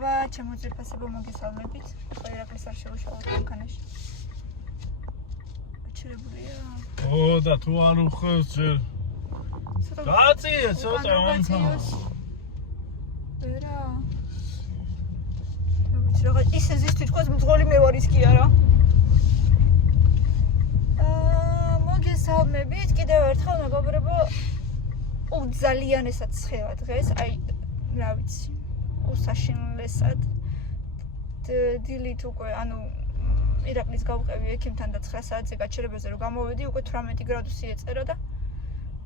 მადლობა, ჩემო ძირფასებო მოგესალმებით. Ირაკლის არ შევაშალოთ მანქანაში. გაჩერებულია. და თუ არ უხევს ჯერ. გაწიე ცოტა მანქანა. ვერა. რაღაც ისე ზის თვითონ მძღოლი მე ვარ ის კი არა. მოგესალმებით კიდევ ერთხელ მეგობრებო. ძალიან ესეც ცხელა დღეს, აი რა ვიცი. უსაშინლესად დილით უკვე ანუ ირაკლის გავყევი ექიმთან და 9 საათზე გაჩერებაზე რომ გამოვედი უკვე 18 გრადუსი ეწერა და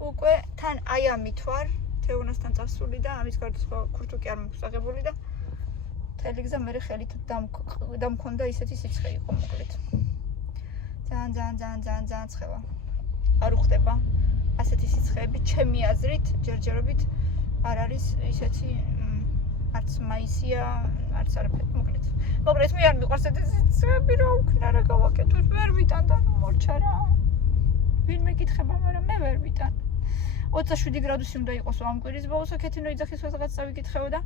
უკვე თან აი ამით ვარ თეონასთან წასული და ამის გარდა სხვა ქურთუკი არ მაქვს აღებული და მთელი გზა მე ხელით დამქონდა ისეთი სიცხე იყო მოკლედ ძალიან ცხელა არ უხდება ასეთი სიცხეები ჩემი აზრით ჯერჯერობით არ არის ისეთი არც მაისია, არც არაფერი მოკლედ. მოკლედ მე არ მიყვარს ეს სიცხეები რა უქნა რა გავაკეთოთ ვერ ვიტან და მორჩა რა. ვინმე გითხება, მაგრამ მე ვერ ვიტან. 27 გრადუსი უნდა იყოს ამ კვირის ბოლოს აკეთინო იძახის რაღაც წავიკითხეო და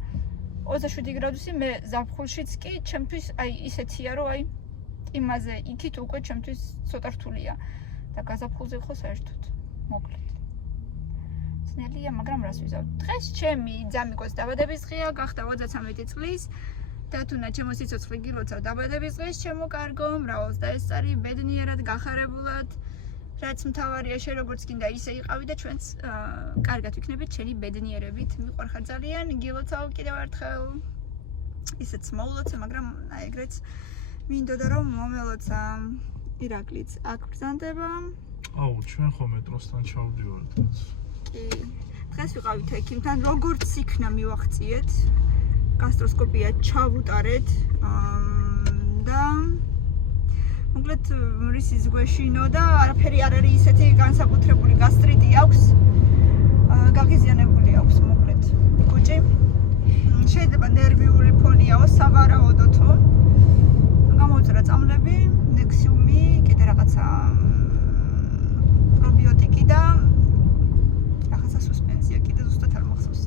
27 გრადუსი მე ზაფხულშიც კი ჩემთვის აი ისეთია რომ აი იმაზე იქით უკვე ჩემთვის ცოტა რთულია და გაზაფხულზე ხო საერთოდ მოკლედ. ნელია, მაგრამ რას ვიზავ. დღეს ჩემი ძამიკოს დაბადების დღეა, გახდა 33 წლის და თუნა ჩემო სიცოცხლე გილოცავ დაბადების დღეს ჩემო კარგო, მრავალს დაესწარი, ბედნიერად, გახარებულად, რაც მთავარია შე როგორც გინდა ისე იყავი და ჩვენც კარგად ვიქნებით შენი ბედნიერებით. მიყვარხარ ძალიან, გილოცავ კიდევ ერთხელ. ისეც მოულოცე, მაგრამ აი ეგრეც მინდოდა რომ მომელოცა ირაკლიც აქ ბრძანდება. აუ, ჩვენ ხო მეტროსთან ჩავდივართ. დღეს ვიყავით ექიმთან, როგორც იქნა მივახციეთ, გასტროსკოპია ჩავუტარეთ და მოკლედ რისის გვეშინო და არაფერი არ არის ისეთი განსაკუთრებული გასტრიტი აქვს, გაღიზიანებული აქვს მოკლედ კუჭი. შეიძლება ნერვიული ფონიაო, სავარაუდოთო. გამოვწერა წამლები, ნექსიუმი, კიდე რაღაცა პრობიოტიკი და სუსპენზია კიდე ზუსტად არ მახსოვს.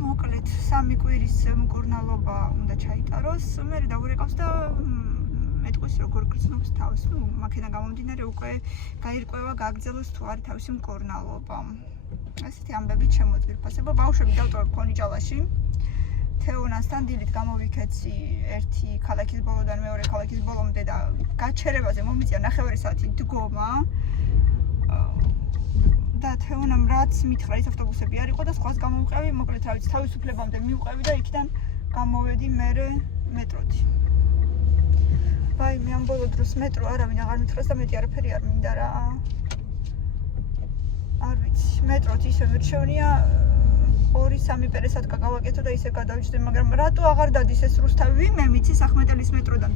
მოკლედ 3 კვირის მკურნალობა უნდა ჩაიტაროს. მე დავურეკავს და მეტყვის როგორ გრძნობს თავს. მაქედან გამომდინარე უკვე გაირკვევა გააგრძელოს თუ არის თავისი მკურნალობა. ესეთი ამბები შემოძვირფასება. ბავშვები დავტოვებ ფონიჭალაში. თეონასთან დილით გამოვიქეცი ერთი ქალაქის ბოლოდან მეორე ქალაქის ბოლომდე და გაჩერებაზე მომიწია 9 საათი დგომა. და თეონამ რაც მითხრა ის ავტობუსები არ იყო და სხვას გამოვყევი, მოკლედ რა ვიცი, თავისუფლებამდე მივყევი და იქიდან გამოვედი მერე მეტროთი. ვაი, მე ამ ბოლო დროს მეტრო არავინ აღარ მითხრას და მეტი არაფერი არ მინდა რა. არ ვიცი, მეტროთი ისე მერჩევნია 2-3 პერესატკა გავაკეთო და ისე გადავიჭდე, მაგრამ რატო აღარ დადის ეს რუსთავი? ვინმე მიცის ახმეტელის მეტროდან.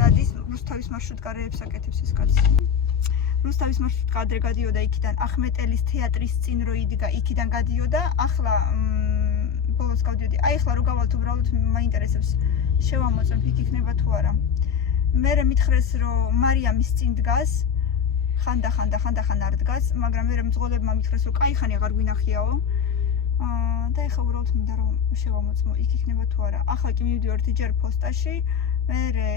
დადის რუსთავის მარშრუტკარეებს აკეთებს ეს კაცი. რუსთავის მარშრუტკა ადრე გადიოდა იქიდან ახმეტელის თეატრის წინ რო იდგა იქიდან გადიოდა ახლა ბოლოს გავდიოდი აი ახლა რო გავალთ უბრალოდ მაინტერესებს შევამოწმებ იქ იქნება თუ არა მერე მითხრეს რომ მარიამის წინ დგას ხანდახან არ დგას მაგრამ მერე მძღოლებმა მითხრეს რომ კაი ხანი აღარ გვინახიაო და ეხლა უბრალოდ მინდა რომ შევამოწმო იქ იქნება თუ არა ახლა კი მივდივართ ჯერ პოსტაში მერე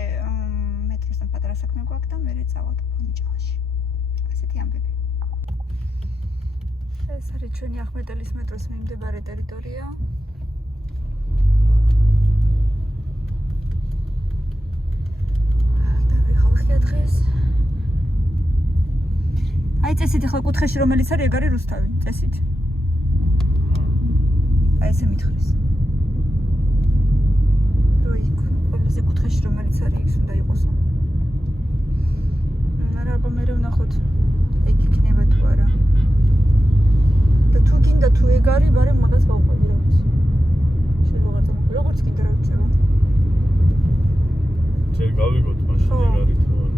მეტროსთან პატარა საქმე გვაქვს და მერე წავალთ ფონიჭალაში ასეთი ამბები. ეს არის ჩვენი ახმეტელის მეტროს მიმდებარე ტერიტორია. და ვიხალხია დღეს. აი წესით ახლა კუთხეში რომელიც არის ეგ არის რუსთავი, წესით. აი ესე მითხრეს. რო იქ ყველაზე კუთხეში რომელიც არის ის უნდა იყოსო. არა, მე ვნახოთ. ეგ იქნება თუ არა. და თუ გინდა თუ ეგ არის, მაგრამ მაგას გავყვები რა ვიცი. შეიძლება წამოყვი, როგორც გინდა რა ვიცება. ჯერ გავიგოთ მაშინ ეგ არის თუ არა.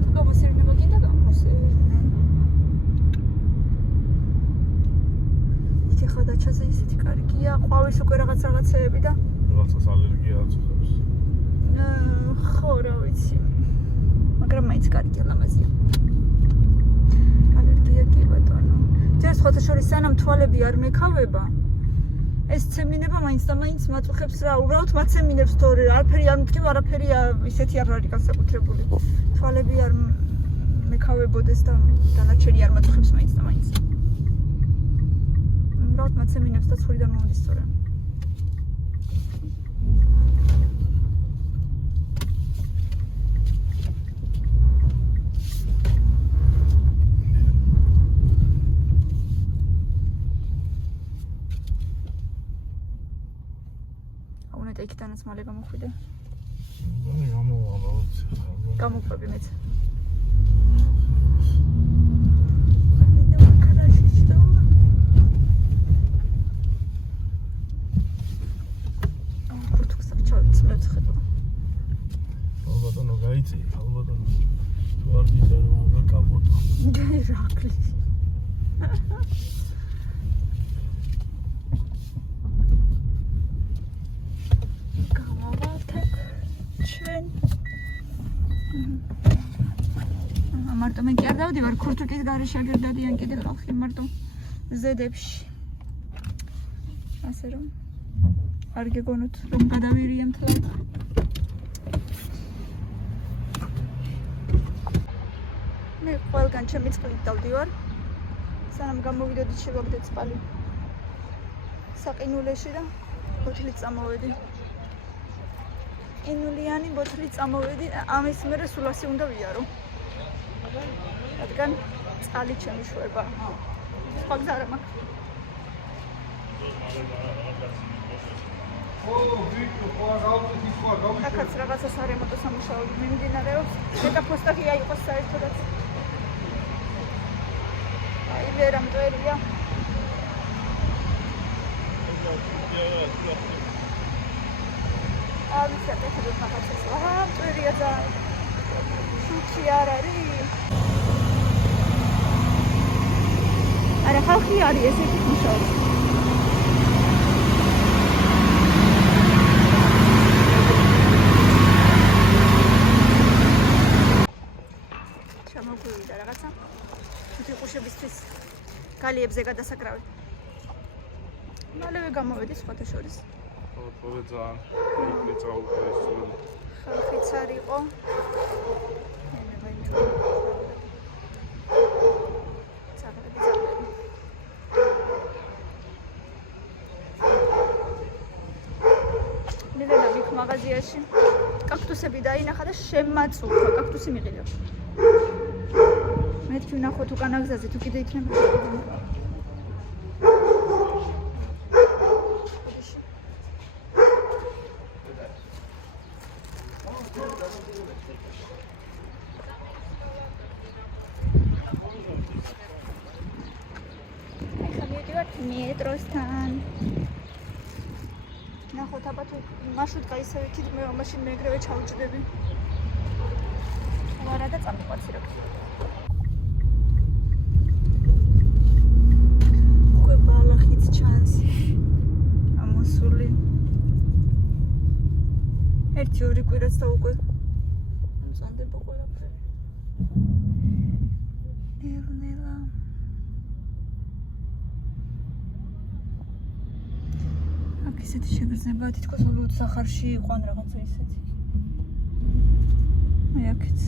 თუ გამოსერნება გინდა გამოსერნა. ეხლა დაჩაზე ისეთი კარგია, ყვავის უკვე რაღაცეები და რაღაცას ალერგია აწუხებს. ხო, რა ვიცი. მაგრამ მაინც კარგია, ლამაზია. სხვათა შორის სანამ თვალები არ მეკავება ეს ცემინება მაინც და მაინც მაწუხებს რა უბრალოდ მაცემინებს თორე არაფერი არ მტკივ არაფერი ისეთი არ არის განსაკუთრებული თვალები არ მეკავებოდეს და დანარჩენი არ მაწუხებს მაინც და მაინც უბრალოდ მაცემინებს და ცურიდან მომდის თორე იქიდანაც მალე გამოხვიდე. გამოყვები მეც. ქურთკსა ჩავიც მეცხება. ალბათო გაიცი, ალბათო. თუ არ გინდა რომ აღარ კაპოტო. რაკლი. მარტო მე კი არ დავდივარ ქურთუკის გარეშე აგერდადიან კიდე ხალხი მარტო ზედებში ასე რომ არ გეგონოთ რომ გადავირიემ თლად მე ყველგან ჩემი წყლით დავდივარ სანამ გამოვიდოდით შევაგდეთ წყალი საყინულეში და ბოთლით წამოვედი ინულიანი ბოთლით წამოვედი ამის მერე სულ ასე უნდა ვიარო რადგან წყალი ჩემი შვება სხვა გზა არ მაქვს აქაც რაღაცა სარემონტო სამუშაოები მიმდინარეობს შეკაფოსტაღია იყოს საერთოდაც აი ვერა მტვერია ავისა ტექნიკურ მაგაცეს მტვერია და სუჩი არ არის არა ხალხი არის ესეთი მუშაობს ჩამოგვივიდა რაღაცა თუთიყუშებისთვის გალიებზე გადასაკრავი მალევე გამოვედი სხვათა შორის თორე ძალიან იქნე წაუყეს ხალხიც არ იყო მაღაზიაში კაქტუსები დაინახა და შემაწუხა კაქტუსი მიყიდა მე თქვი ნახოთ უკან აგზაზე თუ კიდე იქნება მეტროსთან ნახოთ აბა თუ მარშრუტკა ისევ იქით მე მაშინ მე ეგრევე ჩავჭდები ვარა და წამოყვაცირებ უკვე ბალახიც ჩანს ამოსული ერთი ორი კვირაც და უკვე მწონდება ყველაფერი ნელა ისეთი შეგრძნება თითქოს ლუდ სახარში იყვან რაღაცა ისეთი აი აქაც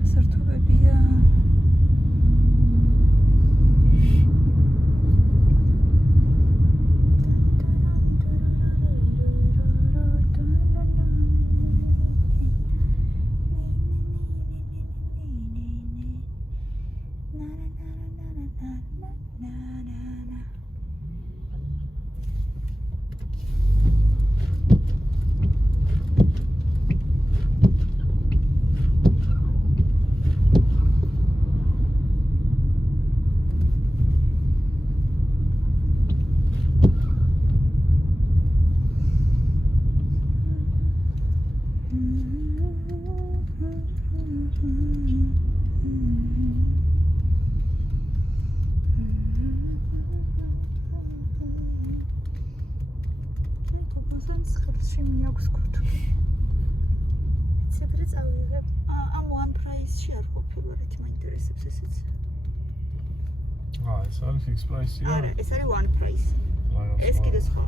გასართობებია აქვს ქურთული. ცებრე წავიღებ. ამ one price-ში არ ყოფილა, რითი მაინტერესებს ესეც. ეს არის fixed price-ია? არა, ეს არის one price. რაღაც ეს კიდე სხვა.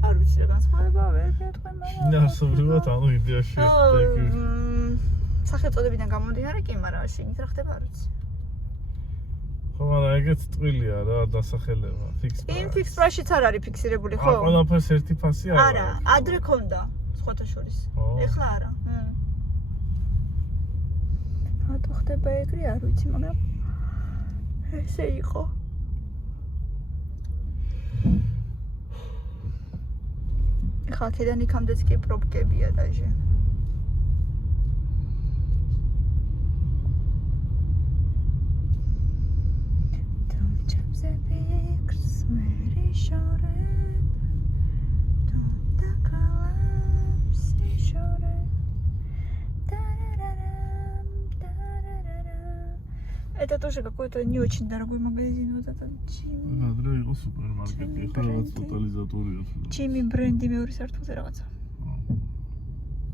არ ვიცი რა განსხვავება, ვერ მეთქვი, მაგრამ ფინანსობრივად ანუ იდეაში სახელწოდებიდან გამომდინარე კი, მაგრამ შიგნით რა ხდება არ ვიცი. ხო, მაგრამ ეგეც ტყილია რა დასახელება, fixed price. იმ fixed price-იც არ არის ფიქსირებული, ხო? ყველაფერს ერთი ფასი არა. არა, ადრე ქონდა, სხვათა შორის. ეხლა არა. რატო ხდება ეგრე, არ ვიცი, მაგრამ ესე იყო. ეხლა აქედან იქამდეც კი პრობკებია დაჟე. Это тоже какой-то не очень дорогой магазин, вот этот Jimmy. ადრე იყო სუპერმარკეტი, ახლა რაღაც ტოტალიზატორია თუ. Jimmy ბრენდი მეორე სართულზე რაღაცა.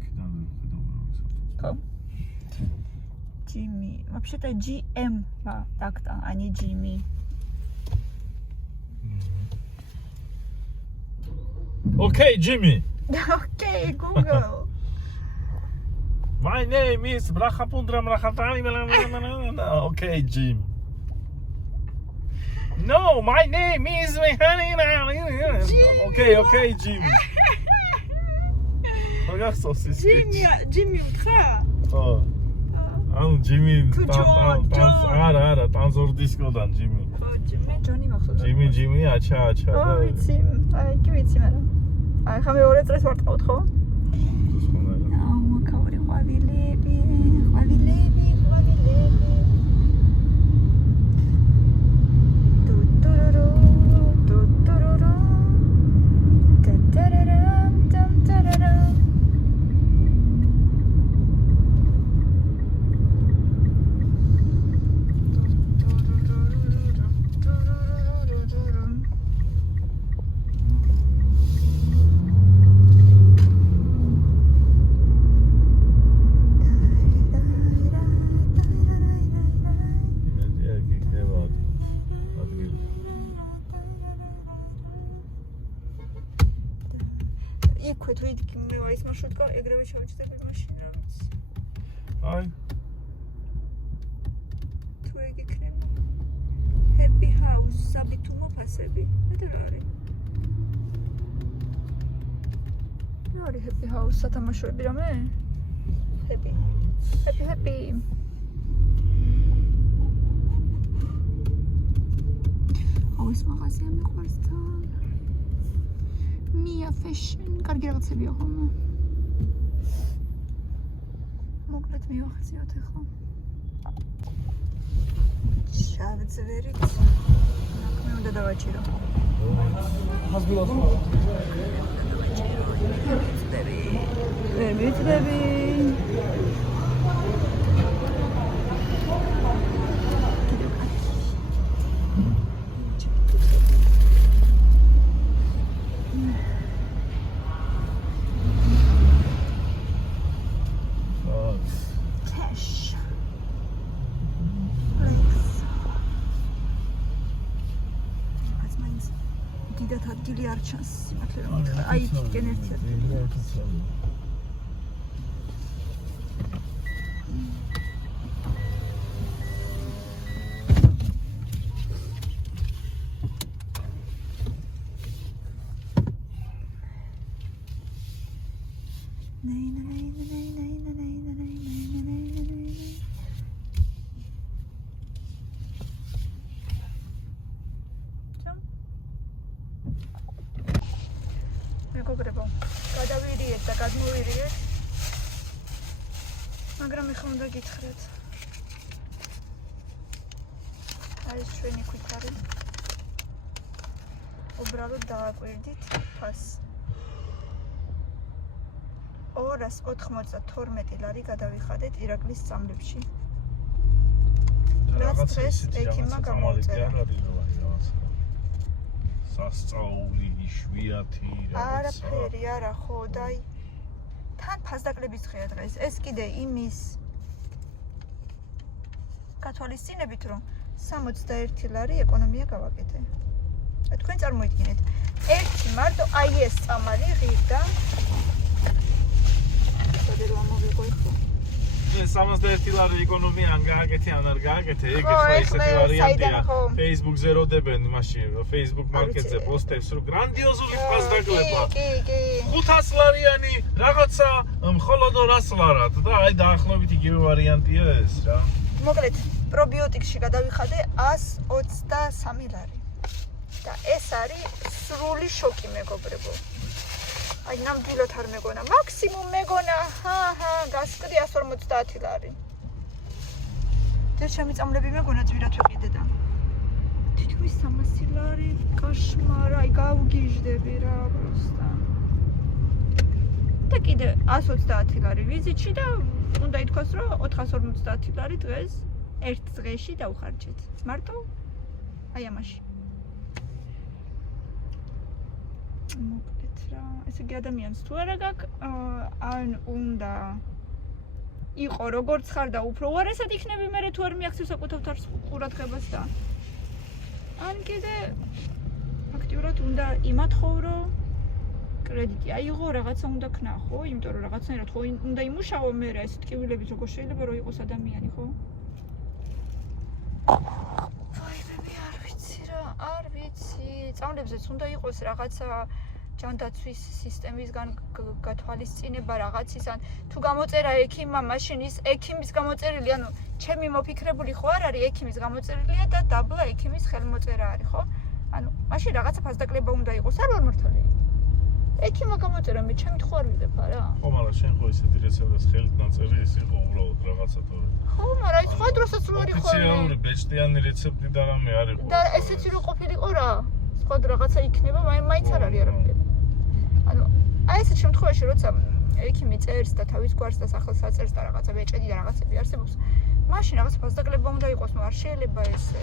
კიდევ ხედავ. Jimmy. Вообще-то GM, так-то, а не Jimmy. Okay, Jimmy. Okay, Google. My name is Brahapundra Mrahatani. Okay, Jim. No, my name is Okay, Jim. Jimmy უთხრა? ხო. ანუ Jimmy არა, ტანზორდისკოდან Jimmy. ხო, Jimmy, Johnny მახსოვდა. Jimmy, აჩა. ო, ვიცი. აი, კი ვიცი, მაგრამ. აი, ხა მეორე წელს ვარტყავთ, ხო? მოკავრი ყვავილები. იქვე თუ მე ვაის მარშრუტკა ეგრევე ჩავჭდები მაშინ რა ვიცი. აი. თუ ეგ იქნება. Happy House საბითო მოფასები. მე რა არის? რა არის Happy House სათამაშოები რამე? Happy. აუ ეს მაღაზია მიყვარს თან. Mia Fashion, კარგი რაღაცებია ხოლმე. მოკლედ მივახციოთ ახლა. შავძვერით. ნაკლი უნდა დავაჭირო. ვერ მივიწდები. დიდად ადგილი არ ჩანს, სიმართლე რომ ითხრა. აი, იქიდან ერთად. მეგობრებო, გადავირიეთ და გადმოვირიეთ. მაგრამ ეხლა უნდა გითხრათ. აი ეს ჩვენი ქვითარი. უბრალოდ დავაკვირდით ფასს. 292 ლარი გადავიხადეთ ირაკლის სწავლებში. რაც დღეს ექიმმა გამოუწერა. სასწაული იშვიათი რაღაცა. არაფერი არა ხო და აი თან ფასდაკლების დღეა დღეს. ეს კიდე იმის გათვალისწინებით რომ 61 ლარი ეკონომია გავაკეთე. თქვენ წარმოიდგინეთ, ერთი მარტო აი ეს წამალი ღირდა. შედე რომ მოვიყვე ხო? 61 ლარი ეკონომია ან გააკეთე ან არ გააკეთე, ეგ ახლა ისეთი ვარიანტია. Facebook-ზე როდებენ მაშინ, Facebook Market-ზე პოსტებს, რომ გრანდიოზული ფასდაკლება. კი. 500 ლარიანი რაღაცა მხოლოდ 200 ლარად და აი დაახლოებით იგივე ვარიანტია ეს რა. მოკლედ, პრობიოტიკში გადავიხადე 123 ლარი. და ეს არის სრული შოკი მეგობრებო. აი ნამდვილად არ მეგონა, მაქსიმუმ მეგონა, გასკდი 150 ლარი. და ჩემი წამლები მეგონა ძვირად ვიყიდე და თითქმის 300 ლარი, კოშმარ, აი გავგიჟდები რა პროსტა. და კიდე 130 ლარი ვიზიტში და უნდა ითქვას, რომ 450 ლარი დღეს ერთ დღეში დავხარჯეთ. მარტო აი ამაში. მოკლედ რა, ესე იგი ადამიანს თუ არა გაქვს, ან უნდა იყო როგორც ხარ და უფრო უარესად იქნები მე თუ არ მიაქცევ საკუთარ თავს ყურადღებას და ან კიდე ფაქტიურად უნდა იმათხოვრო კრედიტი აიღო, რაღაცა უნდა ქნახო, იმიტომ რომ რაღაცნაირად ხო უნდა იმუშაო მე რა, ესეთ ტკივილებით როგორ შეიძლება რომ იყოს ადამიანი, ხო? არ ვიცი, წამლებზეც უნდა იყოს რაღაცა ჯანდაცვის სისტემისგან გათვალისწინება რაღაცის, ან თუ გამოწერა ექიმმა, მაშინ ის ექიმის გამოწერილი, ანუ ჩემი მოფიქრებული ხო არ არის ექიმის გამოწერილია და დაბლა ექიმის ხელმოწერა არის, ხო? ანუ მაშინ რაღაცა ფასდაკლება უნდა იყოს, არ ვარ მართალი. ექიმმა გამოწერა, მე ჩემით ხო არ ვიღებ არა? ხო, მაგრამ შენ ხო ისეთი რეცეპტს ხელით ნაწერი ის იყო უბრალოდ რაღაცა თორე. ხო, მაგრამ აი სხვა დროსაც რო არის ხოლმე. ოფიციალური ბეჭდიანი რეცეპტი და რამე არ იყო. და ესეთი რო ყოფილიყო რა, სხვა რაღაცა იქნება, მაინც არ არის არაფერი. ანუ აი ესეთ შემთხვევაში, როცა ექიმი წერს და თავის გვარს და სახელს აწერს და რაღაცა ბეჭედი და რაღაცები არსებობს, მაშინ რაღაც ფასდაკლება უნდა იყოს, მაგრამ არ შეიძლება ესე.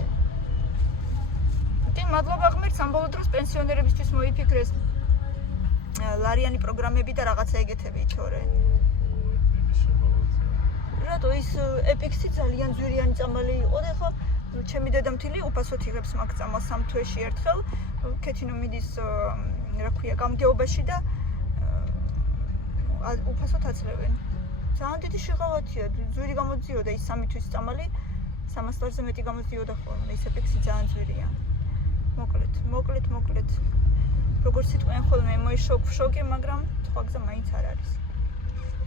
კი, მადლობა ღმერთს, ამ ბოლო დროს პენსიონერებისთვის მოიფიქრეს ლარიანი პროგრამები და რაღაცა ეგეთები, თორე. რატო ის ეპიქსი ძალიან ძვირიანი წამალი იყო და ხო ჩემი დედამთილი უფასოდ იღებს მაგ წამალს 3 თვეში ერთხელ, ქეთინო მიდის რა ქვია გამგეობაში და უფასოდ აცლევენ. ძალიან დიდი შეღავათია, ძვირი გამოძიოდა ის 3 თვის წამალი, 300 ლარზე მეტი გამოძიოდა ხოლმე, ის ეპიქსი ძალიან ძვირია. მოკლედ. როგორც იტყვიან ხოლმე მოიშოკი, მაგრამ სხვა გზა მაინც არ არის.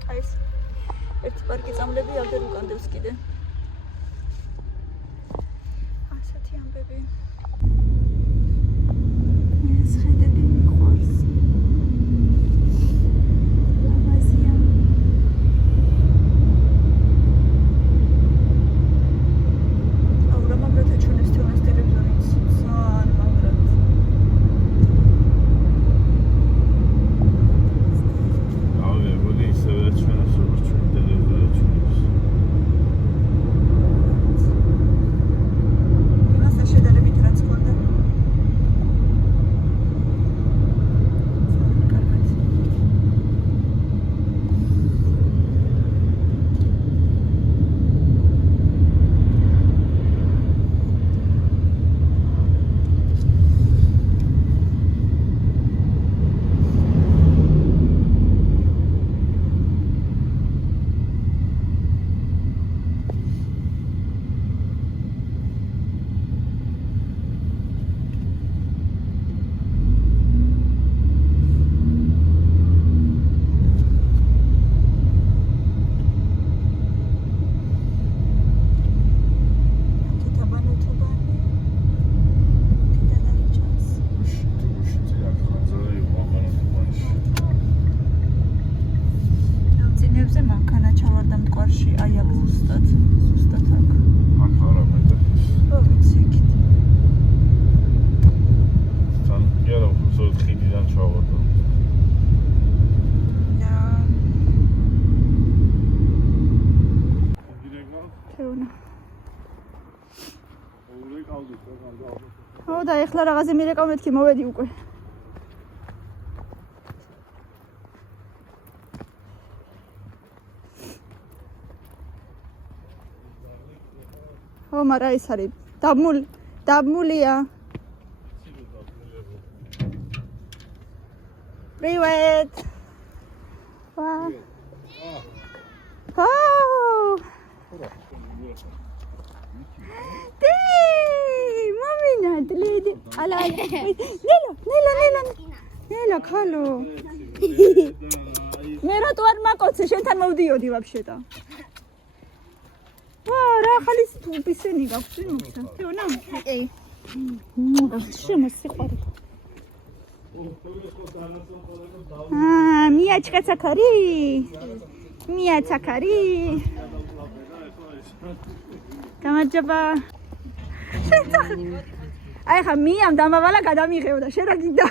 აი ეს ერთი პარკი წამლები აღარ უკანდევს კიდე. ასეთი ამბები. ეს ხედები მიყვარს. ლამაზია. აურა მაგრად აჩვენებს თელეს ტელევიზორიც. ძალიან მაგრად. ო და ეხლა რაღაცე მირეკავ მეთქი მოვედი უკვე. ო, მაგრამ ეს არის დაბმულია. Привет. Вау. Вау. Мамина, дледи. Аля. Нела, ხალო. მე რატო არ მაკოცე, შენთან მოვდიოდი вообще-то. ვა, რა ხალის თუბისენი გაქვს იმოცა. თეონა? ე. შემოსიყვარებ. მია ჩკაცაკარი. მია ჩაკარი. გამარჯობა. აი ხა მიამ დამავალა გადამიღეოდა, შენ რა გინდა?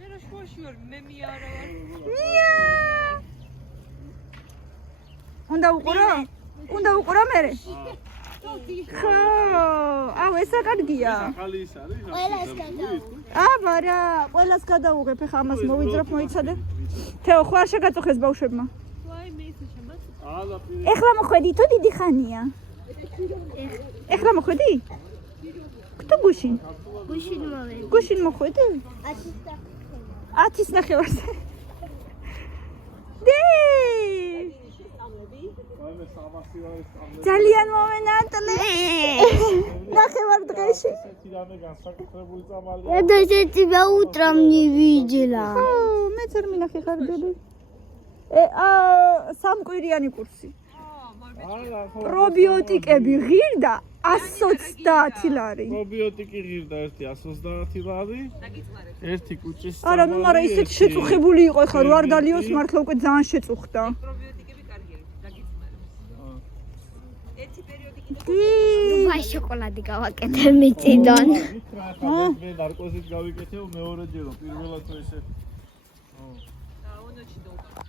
მე რა შუაში ვარ, მე მია არა ვარ. მია. უნდა უყურო მერე? ხო, აუ ესა კარგია. ახალი ის არის? ყველას გადავუღებ. აბარა, ყველას გადავუღებ, ეხა ამას მოვიძროფ, მოიცადე. თეო, ხო არ შეგაწუხეს ბავშვებმა? ვაი, მე ისე შემაც. ალა პირი. ეხლა მოხვედი თუ დიდი ხანია? ეხლა მოხვედი? თუ გუშინ? გუშინ მოვედი. გუშინ მოხვედი? 10 10 ნახევარზე. დი! ძალიან მომენატრე. ნახევარ დღეში. თირამე განსაკუთრებული წამალია. ედოსეთი გაუტრამნი ვიჯლა. ხო, მეც არ მინახე ხარჯები. სამკვირიანი კურსი. არა, ხო. პრობიოტიკები ღირდა 130 ლარი. პრობიოტიკი ღირდა ერთი 130 ლარი. ერთი კუჭის არა, ნუ არა ისეთ შეწუხებული იყო ხა რო არ დალიოს მართლა უკვე ძალიან შეწუხდა. პრობიოტიკები კარგი არის, დაგიწმარებს. ერთი პერიოდი დუბაი შოკოლადი გავაკეთე მიწიდან. მე ნარკოზით გავიკეთეო მეორეჯერო პირველად ესე. დაუნოჩი დაუკა.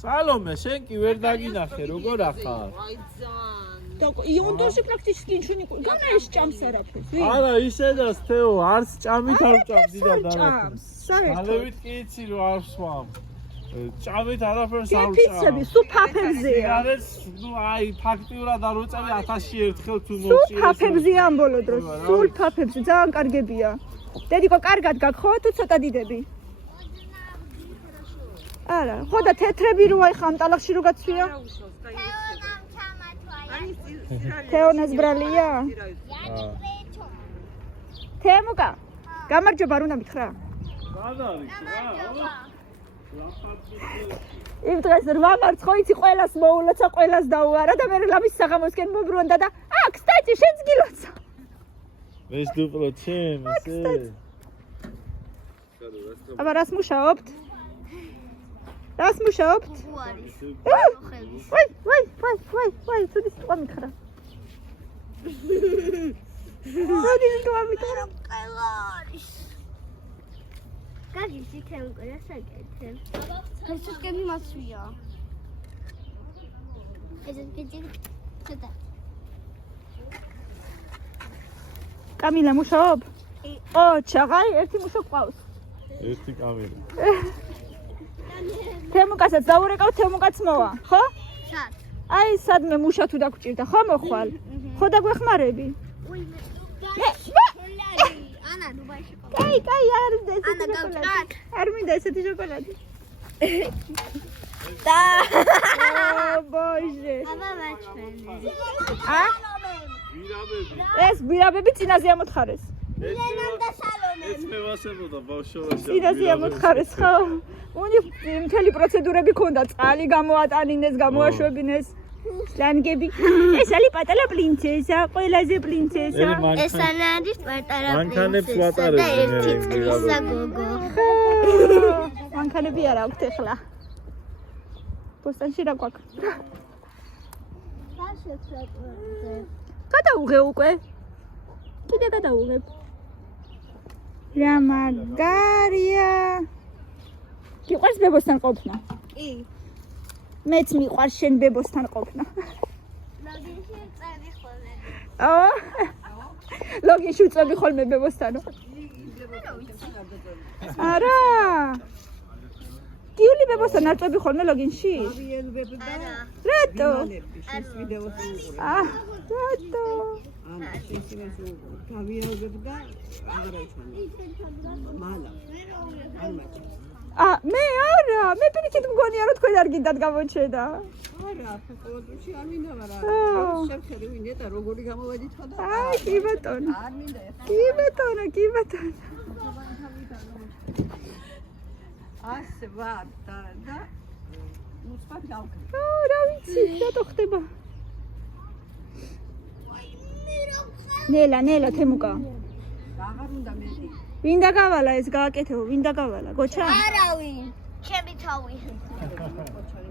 სალომე, შენ კი ვერ დაგინახე, როგორ ახარ? აი ძალიან. და იონდოში პრაქტически ничего не განა ეს ჭამს არაფერს. არა, ისედაც თეო, არც ჭამით არ ჭამდი და ჭამს. საერთოდ. ალევით კი იცი რომ არ სვამ. ჭამით არაფერს არ კეფიცები, სულ ფაფებზეა. არის, ნუ აი, ფაქტიურად არ უწევი 1000-ში ერთხელ თუ სულ მოჭირე. ფაფებზეა ამ ბოლო დროს. სულ ფაფებზე, ძალიან კარგებია. დედიკო, კარგად გაგხოვა თუ ცოტა დიდები? არა, ხო და თეთრები რო აი ხამ ტალახში რო გაცვია? რა უშავს, კაი. აი თეონას ბრალია? თემუკა, გამარჯობა, არ უნდა მითხრა? რად არის რა? იმ დღეს რვა მარცხო იცი ყველას მოულოცა, ყველას დაუარა და მე ლამის საღამოსკენ მობრუნდა და აქ, სტატი, შენც გილოცა. ეს დუპლო ჩემ, ესე. აბა რას მუშაობთ? რას მუშაობთ? ვაი, ცუდი სიტყვა მითხრა. ცუდი სიტყვა მითხრა. კარგი, სიტემ ყველა საკეთე. ფერჩუკები მასვია. ეს ცოტა. კამილა მუშაობ? ო, ჩაღაი, ერთი მუშო ყავს. ერთი კამერა. თემუკასაც დაურეკავ, თემუკაც მოვა, ხო? სად? აი, სადმე მუშა თუ დაგჭირდა, ხო მოხვალ? ხო დაგვეხმარები? ანა, დუბაი შოკოლადი. კაი, არ მინდა ესეთი ანა, შოკოლადი. გავჭრათ. არ მინდა ესეთი შოკოლადი. და ო, ბოჟე. აბა მაჩვენე. ა? ვირაბები. ეს გვირაბები წინაზე ამოთხარეს. ეს მე ვასებოდა ბავშვობაში. წინაზე ამოთხარეს, ხო? უნი მთელი პროცედურები ქონდა, წყალი გამოატანინეს, გამოაშვებინეს. ლანგები. ეს არის პატარა პრინცესა, ყველაზე პრინცესა. ეს არის პატარა მანქანებს პრინცესა ვატარებდნენ და ერთი მე, წლისა გოგო. მანქანები არ აქვთ ახლა. ბოსტანში რა გვაქვს? გადაუღე უკვე. კიდე გადაუღებ. რა მაგარია. გიყვარს ბებოსთან ყოფნა? კი. მეც მიყვარს შენ ბებოსთან ყოფნა. ლოგინში წევი ხოლმე. აო? ლოგინში წევი ხოლმე ბებოსთანო? არა. გიული ბებოსთან არ წვები ხოლმე ლოგინში? ავიელვებ და რატო? შეს ვიდეოს უყურებ. რატო? შეს გავიელვებ და აღარ აჩვენე. მალა. არ მაჩვენე. მე არა, მე პირიქით მგონია რომ თქვენ არ გინდათ გამოჩენა. არა, ყოველდღე არ მინდა ვარა. შევხედე ვინდა და როგორი გამოვედითხა და კი ბატონო. არ მინდა. კი ბატონო, კი ბატონო. ასე ვარ და უცბად გავკეთე. რა ვიცი, რატო ხდება? ნელა, თემუკა. აღარ უნდა მეტი. ვინ დაგავალა ეს გააკეთეო, ვინ დაგავალა? გოჩა? არავინ. ჩემი თავი.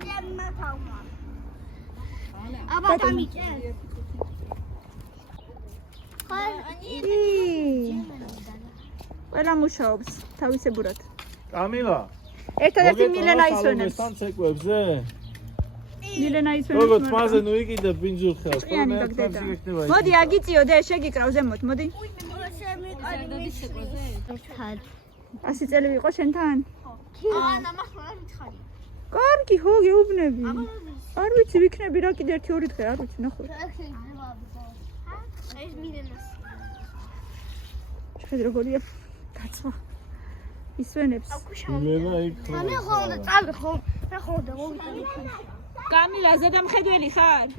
ჩემმა თავმა. აბა დამიჭე. ყველა მუშაობს თავისებურად. კამილა. ერთადერთი მილენა ისვენებს. სანცეკვებზე? მილენა ისვენებს. როგორც მასე ნუ იყიდა პინჯურ ხელს. ჭკვიანი გაგდედა. მოდი აგიწიოდე, შეგიკრავ ზემოთ, მოდი. ასი წელი ვიყო შენთან? ანა მახლა მითხარი. კარგი, ხო, გეუბნები. არ ვიცი, ვიქნები რა კიდე 1-2 დღე, არ ვიცი, ნახო. ეს მილენას. შეხედე როგორია დაცვა. ისვენებს. მილენა იქ. მე ხოლმე წავი ხომ, რა ხოლმე მოვიწევი. კამილა, ზედამხედველი ხარ?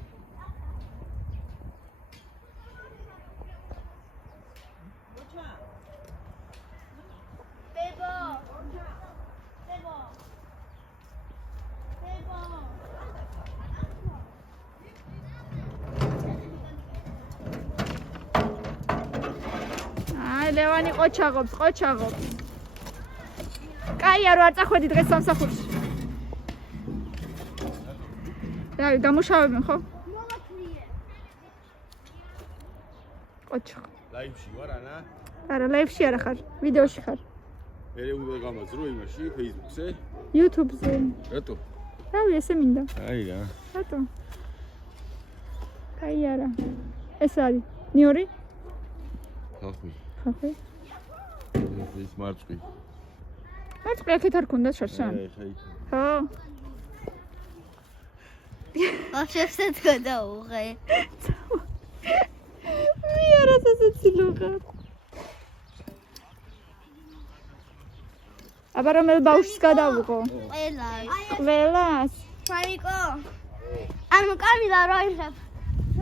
ლევანი ყოჩაღობს. კაია რო არ წახვედი დღეს სამსახურში. რავი, გამუშავებენ ხო? ყოჩაღ. ლაივში ვარ ანა? არა, ლაივში არა ხარ, ვიდეოში ხარ. მე უნდა გამაძრო იმაში, Facebook-ზე? YouTube-ზე. რატო? რავი, ესე მინდა. აი რა. რატო? კაი არა. ეს არის ნიორი? ხახი. ხახი. ეს მარწყვი. მარწყვი აქეთ არ ქონდა შარშან? ხაი. ხო. ვაფშე თქვა უღე. მე არა სასაცილოა. აბა რომელ ბავშვს გადავუყო? ყველას. ფაიკო. ანუ კამილა რა იხებ?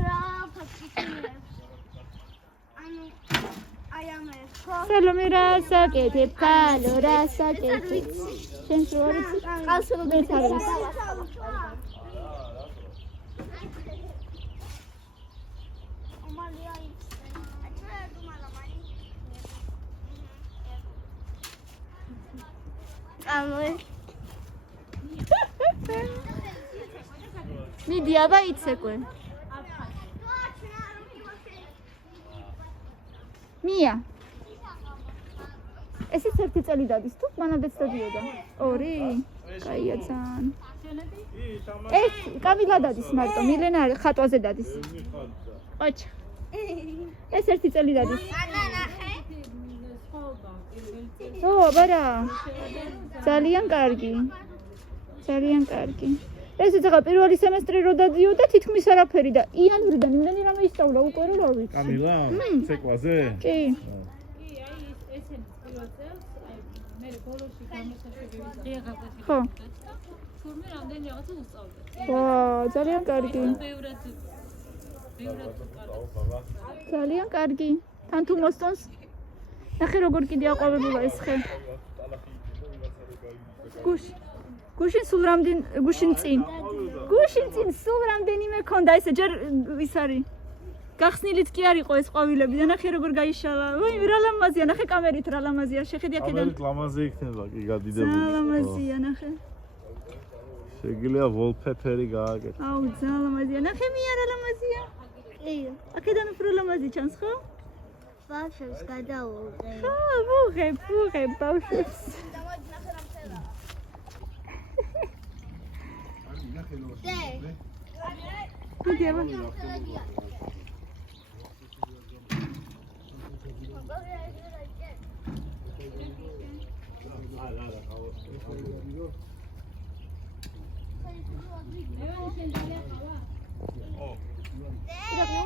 რა ფაქციებს. ანუ აიამე. სალომე რასაკეთებ, კალო რასაკეთებ. შენ რო არის? ყალსო მე თავს. მიდი აბა იცეკვე. მია. ესეც ერთი წელი დადის თუ მანამდეც დადიოდა? 2? კაია ძალიან. ეს კამილა დადის მარტო, მილენა ხატვაზე დადის. ყოჩა. ეს ერთი წელი დადის. ო, აბარა. ძალიან კარგი. ესეც ახლა პირველი სემესტრი რო დადიოდა, თითქმის არაფერი და იანვრიდან იმდენი რამე ისწავლა უკვე რომ რა ვიცი. კამილა, ცეკვაზე? კი. კი, აი ეს პირველ წელს, მე ბოლოში გამოსაშვებების დღეა გავაკეთე. ხო. თურმე რამდენი რაღაცა უსწავლე. ვა, ძალიან კარგი. ბევრად ძალიან კარგი. თან თუ მოსწონს? ნახე როგორ კიდე აყვავებულა ეს ხე. გუშინ სულ რამდენიმე ქონდა ესე ჯერ ის არის. გახსნილიც კი არ იყო ეს ყვავილები და ნახე როგორ გაიშალა. ვაი, რა ლამაზია, ნახე კამერით რა ლამაზია. შეხედი აქედან. კამერით ლამაზი იქნება კი გადიდებული. რა ლამაზია, ნახე. შეგიძლია wallpaper-ი გააკეთო. აუ, ძალიან ლამაზია. ნახე მია რა ლამაზია. კი. აქედან უფრო ლამაზი ჩანს, ხო? ბავშვებს გადავუყე. ხო, ვუღებ ბავშვებს. მიდი აბა.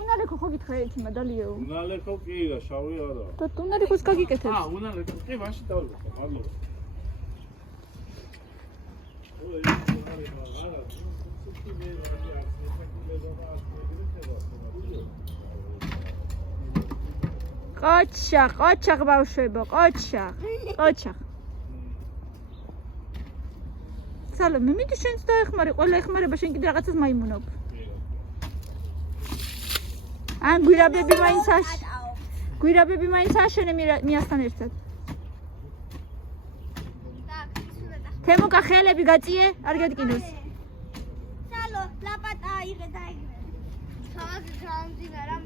უნალეკო ხო გითხრა ერთი მადალიო. უნალეკო კი და შავი არა. და უნალეკოს გაგიკეთებს. უნალეკო კი მაშინ დავიღო. მადლობა. ყოჩა ბავშვებო, ყოჩა. სალომე, მიდი შენც დაეხმარე, ყველა ეხმარება, შენ კიდე რაღაცას მაიმუნობ. ან გვირაბები მაინც აშენე მიასთან ერთად. თემუკა ხელები გაწიე, არ გეტკინოს. სალო, ლაპატა აიღე და აიღე. სამძინა რამ.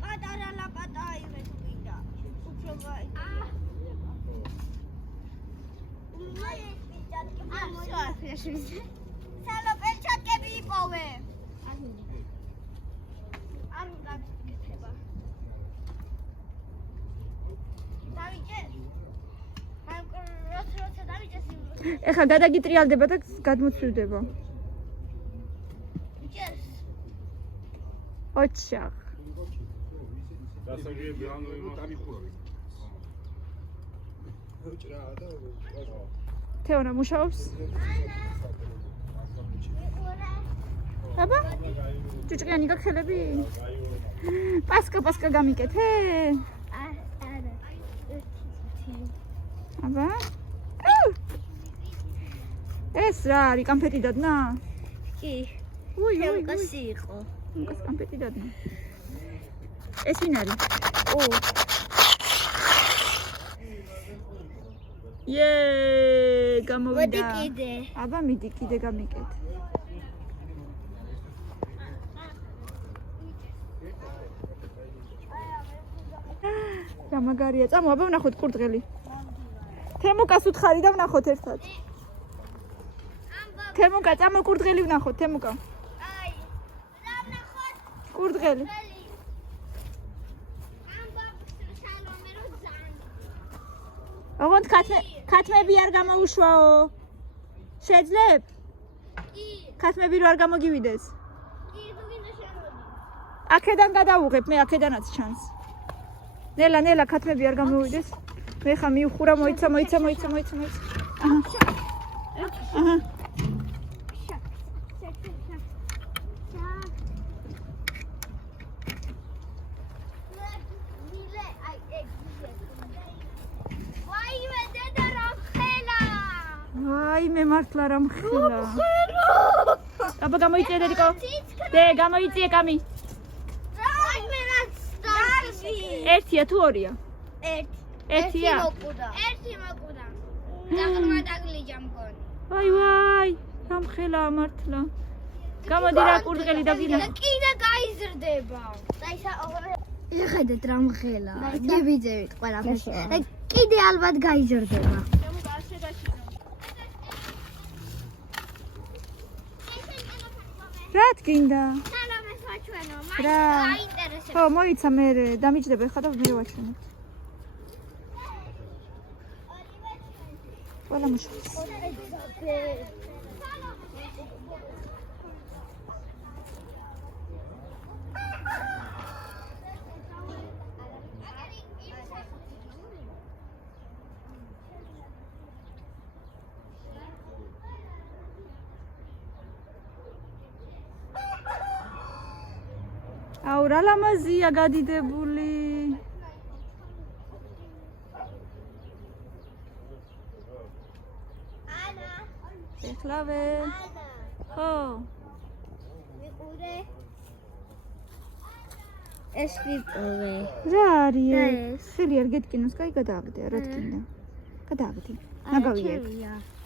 პატარა ლაპატა აიღე თვითა. უფრო ვაი. სალო, პერჩატკები იპოვე. არ უნდა გიქნება. დავიჭე. როცა დავიჭეს ეხლა გადაგიტრიალდება და გადმოცვივდება. იჭეს. ოჩა. დასაგები ანუ დამიხურავი. თეონა მუშაობს? აბა? ჭუჭყიანი გაქვს ხელები? პასკა გამიკეთე? არა. აბა? ეს რა არის კამფეტი დადნა? კი. უი. კაცი იყო. ეს კამფეტი დადნა. ეს ვინ არის? გამოვიდა. მოდი კიდე. აბა მიდი კიდე გამიკეთ. რა მაგარია. წამო, აბა ვნახოთ კურდღელი. თემუკას უთხარი და ვნახოთ ერთად. თემუკა, წამო კურდღელი ვნახოთ, თემუკა. აი. რა ვნახოთ? კურდღელი. ოღონდ ქათმები არ გამოუშვაო. შეძლებ? კი. ქათმები რო არ გამოგივიდეს. კი, თუ გინდა შემოდი. აქედან გადავუღებ, მე აქედანაც ჩანს. ნელა ქათმები არ გამოვიდეს. მე ხა მიუხურა, მოიცა. აჰა. აი მე მართლა რა მხილა. აბა გამოიწია დედიკო. გამოიწია კამი. აი მე რაც დავი. ერთია თუ ორია? ერთია. ერთი მოკვდა. დაღრმა დაგლიჯა მგონი. ვაი, რა მხილა მართლა. გამოდი რა კურდღელი დაგინა. კიდე გაიზრდება. იხედეთ რა მხელა. გიბიძევით ყველაფერს. და კიდე ალბათ გაიზრდება. რა თქინდა? სალომეს ვაჩვენო, რა? მაინტერესებს. ხო, მოიცა მე დამიჯდება ხა და მე ვაჩვენებ. ყველა მუშაობს. აუ რა ლამაზია გადიდებული. ანა, ეხლავე. ხო. მიყურე. ეს ვიპოვე. რა არის? რა ეს? ხელი არ გეტკინოს, კაი გადააგდე, რა თქინდა. გადააგდე. ნაგავიეთ.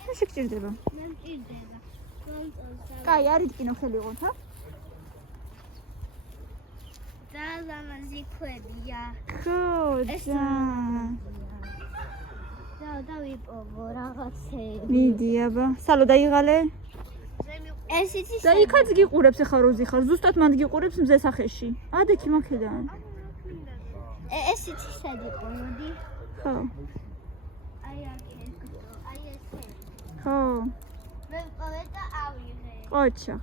რა შეგჭირდება? მე მჭირდება. კაი, არ იტკინო ხელი ოღონდ, ჰა? და ლამაზი ქვებია. ხო, და. და ვიპოვო რაღაცები. მიდი, აბა. სალო დაიღალე. ეს იცი და იქაც გიყურებს ახლა როზი ხარ, ზუსტად მანდ გიყურებს მზესახეში. ადექი მაქედან. ეს იცი სად იყო, მოდი. ხო. აი ეს. აი ესე. ხო. ყოჩა.